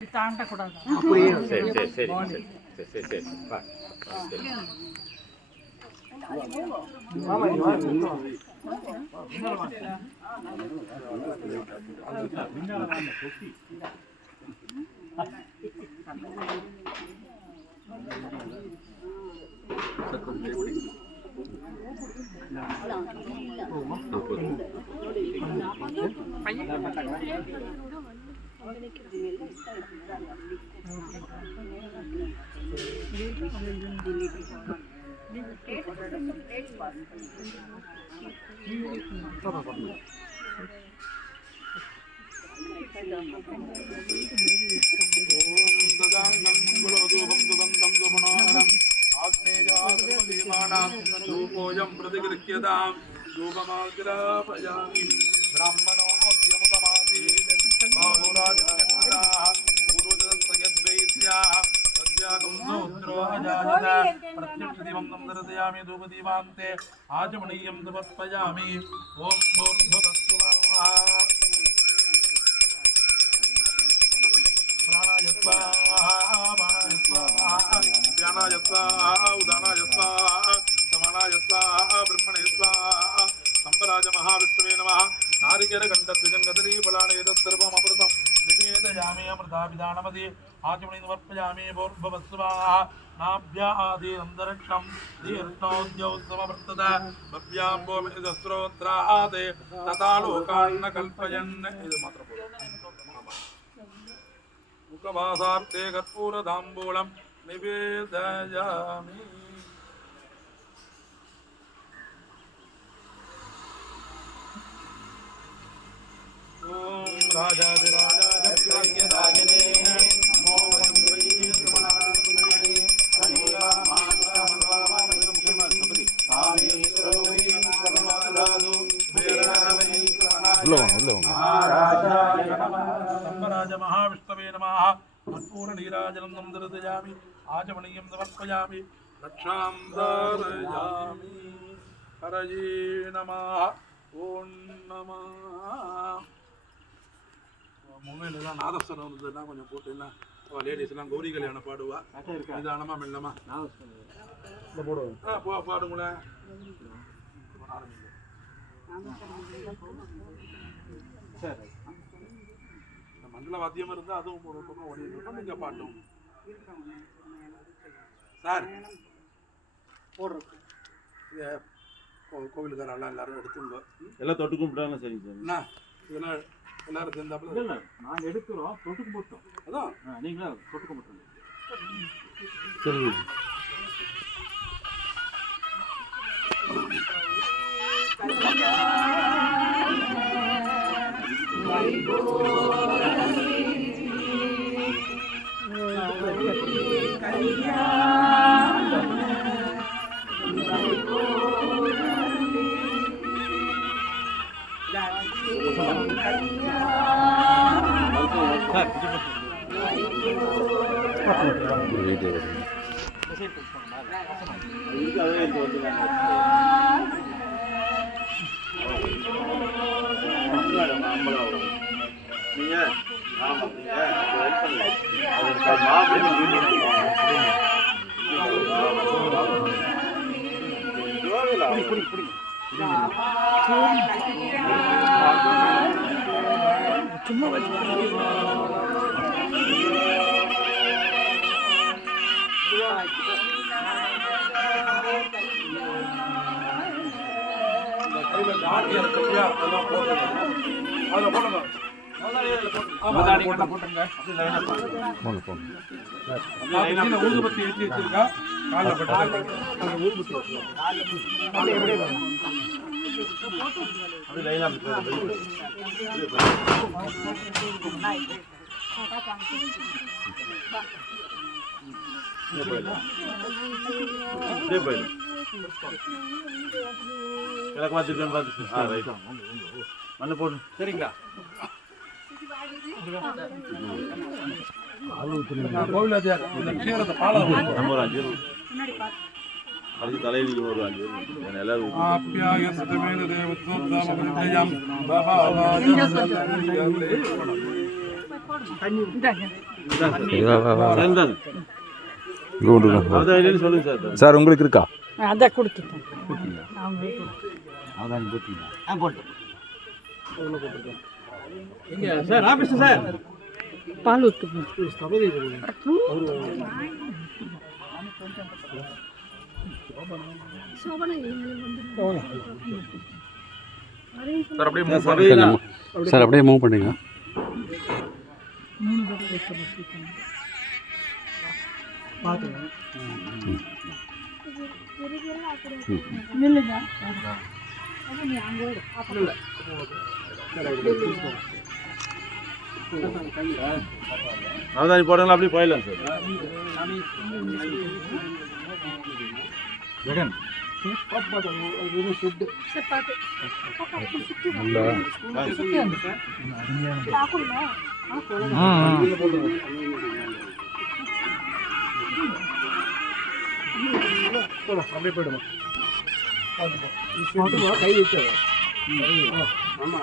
தாண்டக்கூடாது. சரி சரி சரி சரி சரி சரி வா प्रतिगृह्यतां धूपमाग्रापयामि ब्राह्मणोऽद्यमुखमासी बाहुराजन्यकृताः पूर्वजदस्तयद्वैस्याः तस्यागुंसोत्रो अजायत प्रत्यक्षदिवं दर्शयामि धूपदीपान्ते आचमनीयं समर्पयामि ॐ भूर्भुवस्सुवः प्राणाय स्वाहा मानाय स्वाहा ज्ञानाय स्वाहा उदानाय स्वाहा समानाय स्वाहा ब्रह्मणे स्वाहा संपराज महाविष्णुवे नमः नारिकेलकण्ठद्विजङ्गतरी फलानेतत्सर्वममृतं निवेदयामि अमृताभिधानमदि आचमनीं समर्पयामि भूर्भुवस्सुवः नाभ्यादिरन्तरिक्षं दीर्घोद्यौ समवर्तत भव्याम्बोमितस्रोत्रादे तथा लोकान्न कल्पयन् मुखवासार्थे कर्पूरताम्बूलं निवेदयामि ॐ राजाधिराजाधिराजने नमो वयं वै सुमनासुमने कनीरामानमगवामगमुखिमस्तपति कामेश्वरवैं करुणादादु वेरनवै महाराजाय नमः संवराज महाविष्णवे नमः कर्पूरनीराजनं दर्शयामि आचमनीयं समर्पयामि रक्षां धारयामि हरये नमः ॐ नमः முன்னையிலாம் நாதஸ்வரம் இருந்ததுன்னா கொஞ்சம் போட்டுன்னா லேடிஸ்லாம் கௌரி கல்யாணம் பாடுவா நிதானமா மெல்லமா பாடுங்களேன் மண்டல வாத்தியம் இருந்தால் அதுவும் ஒரு பக்கம் ஓடிட்டு நீங்க பாட்டும் சார் போடுறோம் கோவிலுக்காரெல்லாம் எல்லாரும் எடுத்துங்க எல்லாம் தொட்டு கும்பிட்டாங்க சரி சார் என்ன இதெல்லாம் எல்லாரும் சேர்ந்தாப்புல இல்லை நாங்கள் எடுக்கிறோம் தொட்டு கும்பிட்டோம் அதான் நீங்களா தொட்டு கும்பிட்டுருங்க சும்மா ஊதுபத்தி ஏற்றி வச்சிருக்கா காலில் எனக்கு பார்த்துருக்கேன் பார்த்து ஆ ரைட்டா மண்ணு போடு சரிங்களா அதுக்கு தலைவிக்கு ஒரு 5 எல்லாரும் அதான் சொல்லுங்க சார். சார் உங்களுக்கு இருக்கா? அதான் கொடுத்துட்டேன். அதான் போட்டீங்க. போட்டு சார் ஆபீஸ் சார் பால் ஊற்று சார் அப்படியே மூவ் பண்ணுங்க. அதான் போடுங்களா அப்படியே போயிடலாம் சார். ஜெகன் அப்படியே போயிடுமா கை வச்சாரு. ஆமா